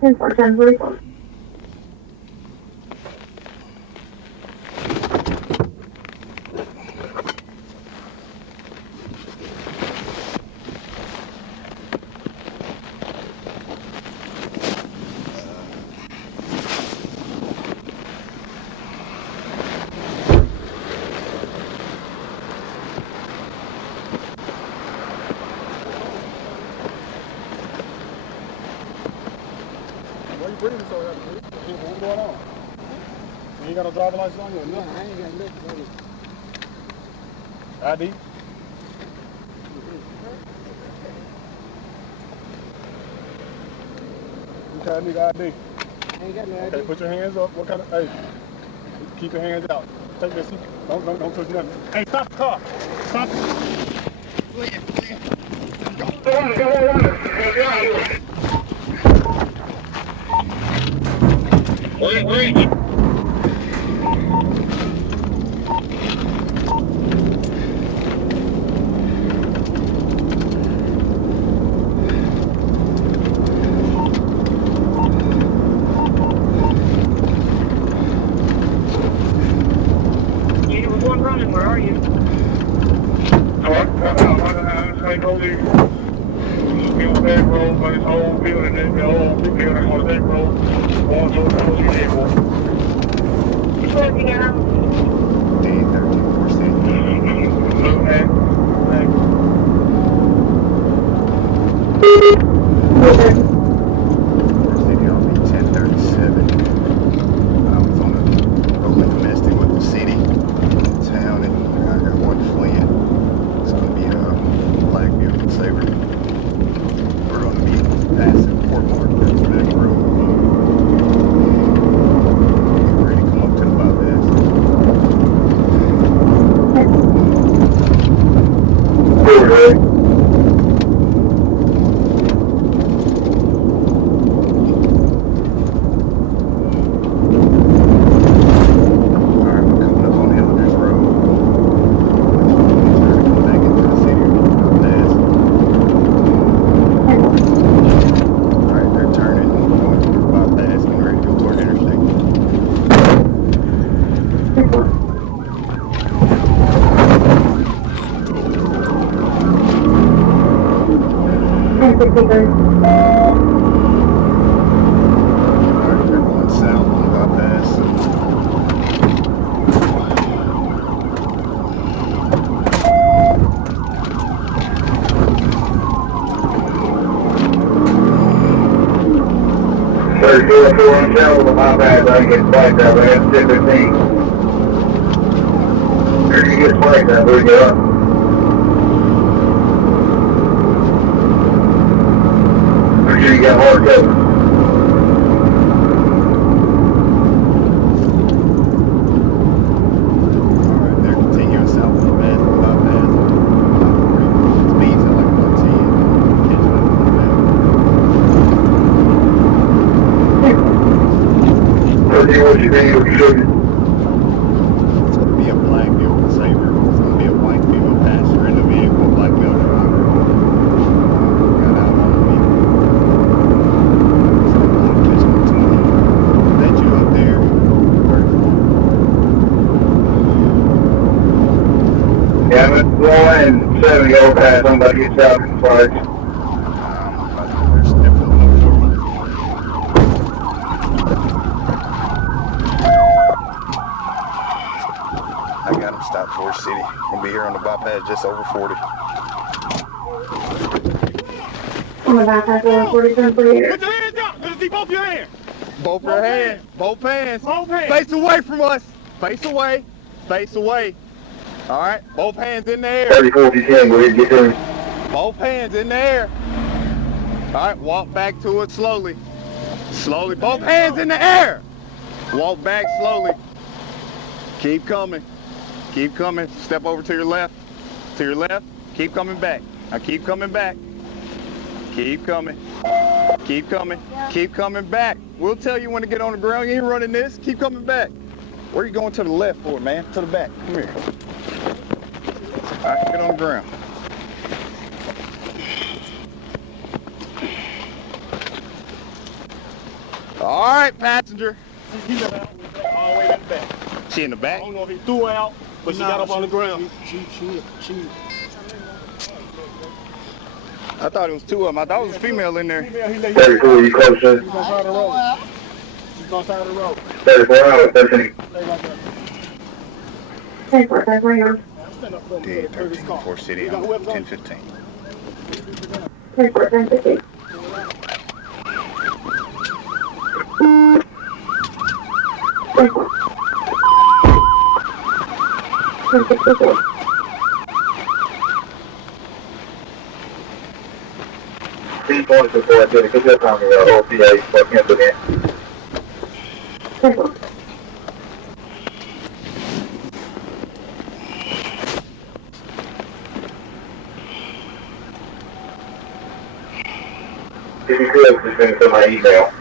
What's going on? You ain't got no driver license on you or nothing? No, I ain't got nothing. ID? You kind of need ID. I ain't got no ID. Okay, put your hands up. What kind of, hey, keep your hands out. Take this. Don't touch nothing. Hey, stop the car. Stop it. Wait. Where are you? I told you, build that road, but it's all building, the whole building was that road. One so close to the airport. Which way are we now? Move back. Forrest City on me 1037. I was on a rolling domestic with the city, town, and I got one fleeing. It's going to be a black Buick LeSabre. We're going to be passing Port Martin back road. Get ready to come up to the bypass. On the with my bad, I get spiked up. I got 10-15. If you get spiked up, we get up. Make sure you got hard cover. Alright, they're continuing south of the bypass. Speeds at like 110. Catching up on the back. What you think you should? It's going to be a black Buick LeSabre. It's going to be a white female passenger in the vehicle, black male driver. Got out on me. So I'm going to catch up to him. That you up there, 34. Yeah, I'm at 1 and 70 overpass. I'm about to get stopped in flags. I got him stopped Forrest City. Gonna be here on the bypass just over 40. On the bypass over 40, 48. Put your hands up. Let us see both your hands. Both your hands. Both hands. Both hands. Face away from us. Face away. Face away. All right. Both hands in the air. 34 if you can, go ahead and get there. Both hands in the air. All right. Walk back to it slowly. Slowly. Both hands in the air. Walk back slowly. Keep coming. Keep coming. Step over to your left. To your left. Keep coming back. Now keep coming back. Keep coming. Keep coming. Keep coming back. We'll tell you when to get on the ground. You ain't running this. Keep coming back. Where are you going to the left for, man? To the back. Come here. All right, get on the ground. All right, passenger. He left out all the way in the back. She in the I back? don't know if he threw her out, but she got up on the ground. She. I thought it was two of them. I thought it was a female in there. Female, he let 34, you close to? She's on side of the road. She's on side of the road. 34 hours, 13. Stay right there. 10-4, you're on. Stand up for him. Day 13, Forrest City, You got whoever's on. 10:15. 10-4, 10-15. These points before I did it, because you're on the OCA for incident. 10-4. If you could, just send it to my email.